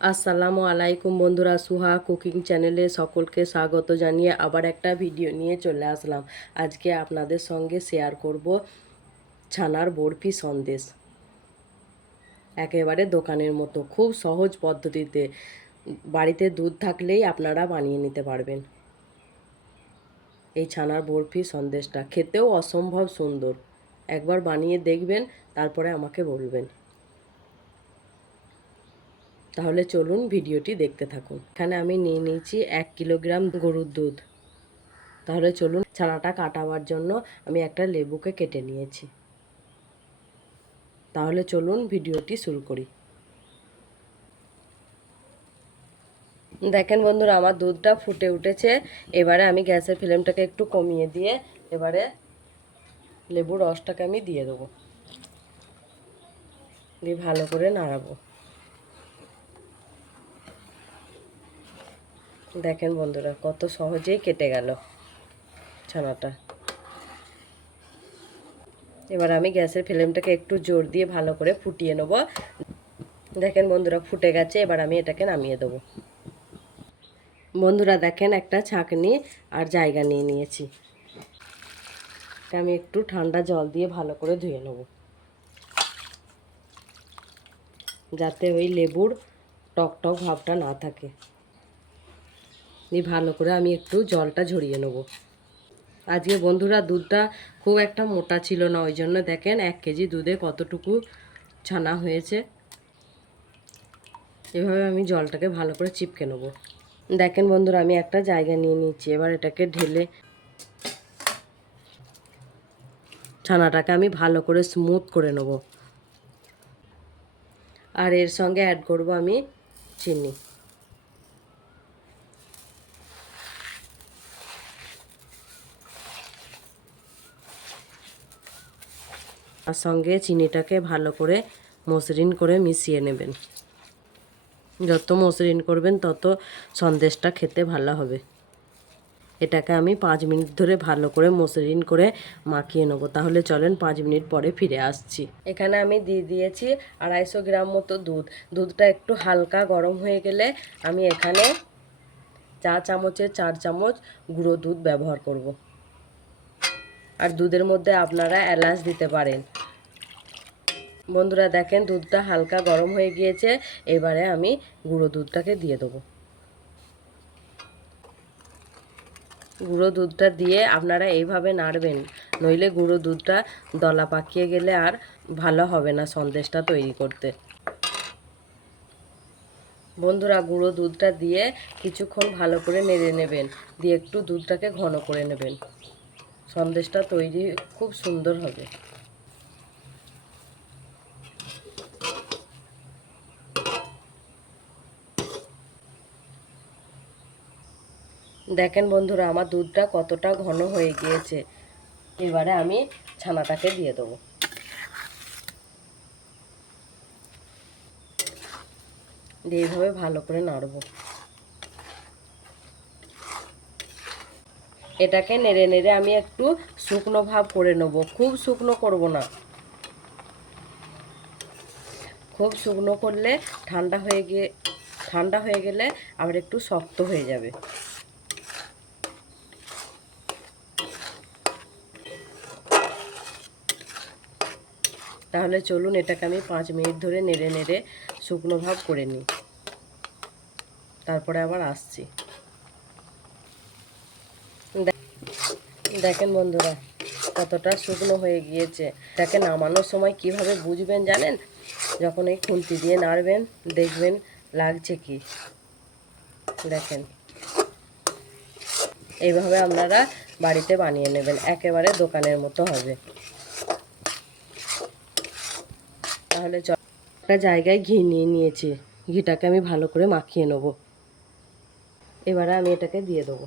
আসসালামু আলাইকুম বন্ধুরা, সুহা কুকিং চ্যানেলে সকলকে স্বাগত জানিয়ে আবার একটা ভিডিও নিয়ে চলে আসলাম। আজকে আপনাদের সঙ্গে শেয়ার করব ছানার বরফি সন্দেশ। একেবারে দোকানের মতো খুব সহজ পদ্ধতিতে বাড়িতে দুধ থাকলেই আপনারা বানিয়ে নিতে পারবেন। এই ছানার বরফি সন্দেশটা খেতেও অসম্ভব সুন্দর। একবার বানিয়ে দেখবেন, তারপরে আমাকে বলবেন। তাহলে চলুন ভিডিওটি দেখতে থাকুন। এখানে আমি নিয়ে নিয়েছি 1 কিলোগ্রাম গরুর দুধ। তাহলে চলুন, ছানাটা কাটাবার জন্য আমি একটা লেবুকে কেটে নিয়েছি। তাহলে চলুন ভিডিওটি শুরু করি। দেখেন বন্ধুরা, আমার দুধটা ফুটে উঠেছে। এবারে আমি গ্যাসের ফ্লেমটাকে একটু কমিয়ে দিয়ে এবারে লেবুর রসটাকে আমি দিয়ে দেবো, দিয়ে ভালো করে নাড়াবো। দেখেন বন্ধুরা, কত সহজেই কেটে গেল ছানাটা। এবার আমি গ্যাসের ফ্লেমটাকে একটু জোর দিয়ে ভালো করে ফুটিয়ে নেব। দেখেন বন্ধুরা, ফুটে গেছে। এবার আমি এটাকে নামিয়ে দেবো। বন্ধুরা দেখেন, একটা ছাঁকনি আর জায়গা নিয়ে নিয়েছি। আমি একটু ঠান্ডা জল দিয়ে ভালো করে ধুয়ে নেব, যাতে ওই লেবুর টক টক ভাবটা না থাকে। দিয়ে ভালো করে আমি একটু জলটা ঝরিয়ে নেব। আজকে বন্ধুরা দুধটা খুব একটা মোটা ছিল না, ওই জন্য দেখেন 1 কেজি দুধে কতটুকু ছানা হয়েছে। এভাবে আমি জলটাকে ভালো করে চিপকে নেব। দেখেন বন্ধুরা, আমি একটা জায়গা নিয়ে নিচ্ছি। এবার এটাকে ঢেলে ছানাটাকে আমি ভালো করে স্মুথ করে নেব। আর এর সঙ্গে অ্যাড করব আমি চিনি। তার সঙ্গে চিনিটাকে ভালো করে মসৃণ করে মিশিয়ে নেবেন। যত মসৃণ করবেন তত সন্দেশটা খেতে ভালো হবে। এটাকে আমি 5 মিনিট ধরে ভালো করে মসৃণ করে মাখিয়ে নেবো। তাহলে চলেন 5 মিনিট পরে ফিরে আসছি। এখানে আমি দিয়ে দিয়েছি 250 গ্রাম মতো দুধ। দুধটা একটু হালকা গরম হয়ে গেলে আমি এখানে 4 চামচের 4 চামচ গুঁড়ো দুধ ব্যবহার করব। আর দুধের মধ্যে আপনারা এলাচ দিতে পারেন। বন্ধুরা দেখেন, দুধটা হালকা গরম হয়ে গিয়েছে। এবারে আমি গুঁড়ো দুধটাকে দিয়ে দেবো। গুঁড়ো দুধটা দিয়ে আপনারা এইভাবে নাড়বেন, নইলে গুঁড়ো দুধটা দলা পাকিয়ে গেলে আর ভালো হবে না সন্দেশটা তৈরি করতে। বন্ধুরা গুঁড়ো দুধটা দিয়ে কিছুক্ষণ ভালো করে নেড়ে নেবেন, দিয়ে একটু দুধটাকে ঘন করে নেবেন। সন্দেশটা তৈরি খুব সুন্দর হবে। দেখেন বন্ধুরা, আমার দুধটা কতটা ঘন হয়ে গিয়েছে। এবারে আমি ছানাটাকে দিয়ে দেবো। দিয়ে এইভাবে ভালো করে নাড়বো। এটাকে নেড়ে নেড়ে আমি একটু শুকনো ভাব করে নেবো, খুব শুকনো করব না। খুব শুকনো করলে ঠান্ডা হয়ে গেলে আবার একটু শক্ত হয়ে যাবে। তাহলে চলুন, এটাকে আমি 5 মিনিট ধরে নেড়ে নেড়ে শুকনো ভাব করে নিই। তারপরে আবার আসছি। দেখেন বন্ধুরা, কতটা শুকনো হয়ে গিয়েছে। এটাকে নামানোর সময় কিভাবে বুঝবেন জানেন? যখন এই খুন্তি দিয়ে নাড়বেন, দেখবেন লাগছে কি। দেখেন, এইভাবে আপনারা বাড়িতে বানিয়ে নেবেন, একেবারে দোকানের মতো হবে। তাহলে একটা জায়গায় ঘি নিয়ে নিয়েছি। ঘিটাকে আমি ভালো করে মাখিয়ে নেব। এবারে আমি এটাকে দিয়ে দেবো।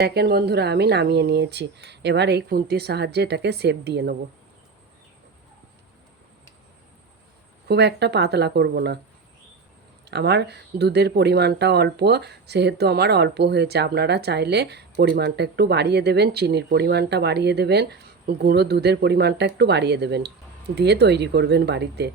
দেখেন বন্ধুরা, আমি নামিয়ে নিয়েছি। এবার এই খুন্তির সাহায্যে এটাকে শেপ দিয়ে নেব। খুব একটা পাতলা করব না। আমার দুধের পরিমাণটা অল্প, সেহেতু আমার অল্প হয়েছে। আপনারা চাইলে পরিমাণটা একটু বাড়িয়ে দেবেন, চিনির পরিমাণটা বাড়িয়ে দেবেন। গুঁড়ো দুধের পরিমাণটা একটু বাড়িয়ে দেবেন, দিয়ে তৈরি করবেন বাড়িতে।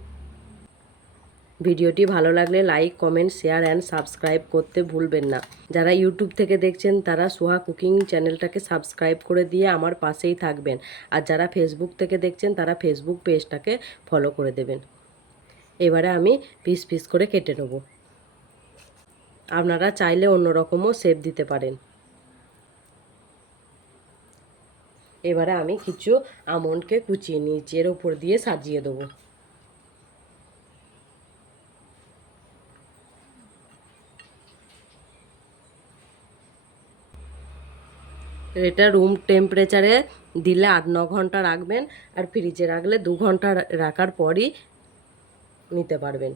ভিডিওটি ভালো লাগলে like, comment, share and subscribe করতে ভুলবেন না। যারা ইউটিউব থেকে দেখছেন তারা সোহা কুকিং চ্যানেলটাকে সাবস্ক্রাইব করে দিয়ে আমার পাশেই থাকবেন। আর যারা ফেসবুক থেকে দেখছেন তারা ফেসবুক পেজটাকে ফলো করে দেবেন। এবারে আমি পিস পিস করে কেটে নেব। আপনারা চাইলে অন্য রকমও শেপ দিতে পারেন। এবারে আমি কিছু আমন্ডকে কুচিয়ে নিয়েছি, এর ওপর দিয়ে সাজিয়ে দেবো। এটা রুম টেম্পারেচারে দিলে 8-9 ঘন্টা রাখবেন, আর ফ্রিজে রাখলে 2 ঘন্টা রাখার পরই নিতে পারবেন।